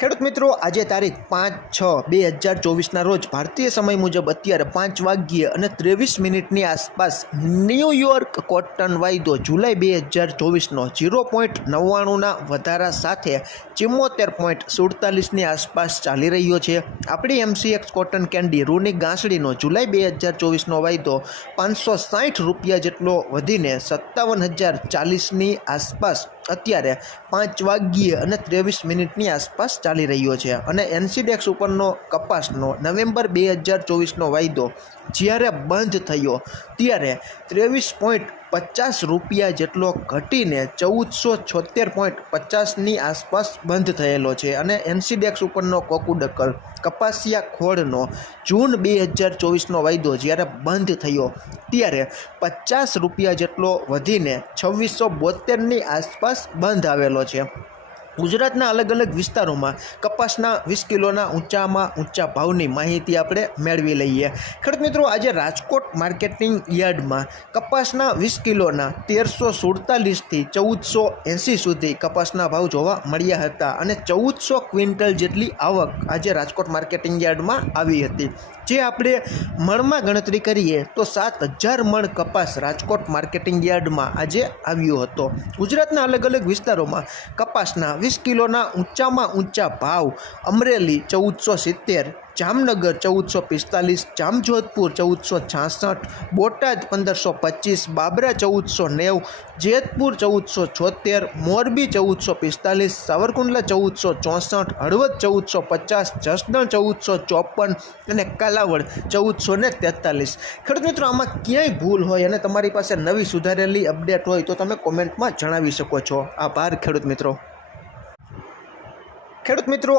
ખેડૂત મિત્રો, આજે તારીખ પાંચ છ બે હજાર ચોવીસના રોજ ભારતીય સમય મુજબ અત્યારે પાંચ વાગ્યે અને ત્રેવીસ મિનિટની આસપાસ ન્યૂયોર્ક કોટન વાયદો જુલાઈ બે હજાર ચોવીસનો ઝીરો પોઈન્ટ નવ્વાણુંના વધારા સાથે ચિમ્મોતેર પોઈન્ટ સુડતાલીસની આસપાસ ચાલી રહ્યો છે. આપણી એમસીએક્સ કોટન કેન્ડી રૂની ગાંસડીનો જુલાઈ બે હજાર ચોવીસનો વાયદો પાંચસો સાઠ રૂપિયા જેટલો વધીને સત્તાવન હજાર ચાલીસની આસપાસ અત્યારે પાંચ વાગ્યે અને ત્રેવીસ મિનિટની આસપાસ ચાલી રહ્યો છે અને એનસીડેક્સ ઉપરનો કપાસનો નવેમ્બર બે હજાર ચોવીસનો વાયદો જ્યારે બંધ થયો, ત્યારે ત્રેવીસ પોઈન્ટ પચાસ રૂપિયા જેટલો ઘટીને ચૌદસો છોતેર પોઈન્ટ પચાસની આસપાસ બંધ થયેલો છે અને એનસીડેક્સ ઉપરનો કોકુડકલ કપાસિયા ખોળનો જૂન બે હજાર ચોવીસનો વાયદો જ્યારે બંધ થયો ત્યારે પચાસ રૂપિયા જેટલો વધીને છવ્વીસો બોતેરની આસપાસ બંધ આવેલો છે. ગુજરાતના અલગ અલગ વિસ્તારોમાં કપાસના વીસ કિલોના ઊંચામાં ઊંચા ભાવની માહિતી આપણે મેળવી લઈએ. ખેડૂત મિત્રો, આજે રાજકોટ માર્કેટિંગ યાર્ડમાં કપાસના વીસ કિલોના તેરસો સુડતાલીસથી ચૌદસો એંસી સુધી કપાસના ભાવ જોવા મળ્યા હતા અને ચૌદસો ક્વિન્ટલ જેટલી આવક આજે રાજકોટ માર્કેટિંગ યાર્ડમાં આવી હતી. જે આપણે મણમાં ગણતરી કરીએ તો સાત હજાર મણ કપાસ રાજકોટ માર્કેટિંગ યાર્ડમાં આજે આવ્યો હતો. ગુજરાતના અલગ અલગ વિસ્તારોમાં કપાસના વીસ કિલોના ઊંચામાં ઊંચા ભાવ, અમરેલી ચૌદસો સિત્તેર, જામનગર ચૌદસો પિસ્તાલીસ, જામજોધપુર ચૌદસો છાસઠ, બોટાદ પંદરસો પચીસ, બાબરા ચૌદસો નેવું, જેતપુર ચૌદસો છોતેર મોરબી ચૌદસો પિસ્તાલીસ, સાવરકુંડલા ચૌદસો ચોસઠ, હળવદ ચૌદસો પચાસ, જસદણ ચૌદસો ચોપન અને કાલાવડ ચૌદસો ને તેતાલીસ. ખેડૂત મિત્રો, આમાં ક્યાંય ભૂલ હોય અને તમારી પાસે નવી સુધારેલી અપડેટ હોય તો તમે કોમેન્ટમાં જણાવી શકો છો. આભાર ખેડૂત મિત્રો. ખેડૂત મિત્રો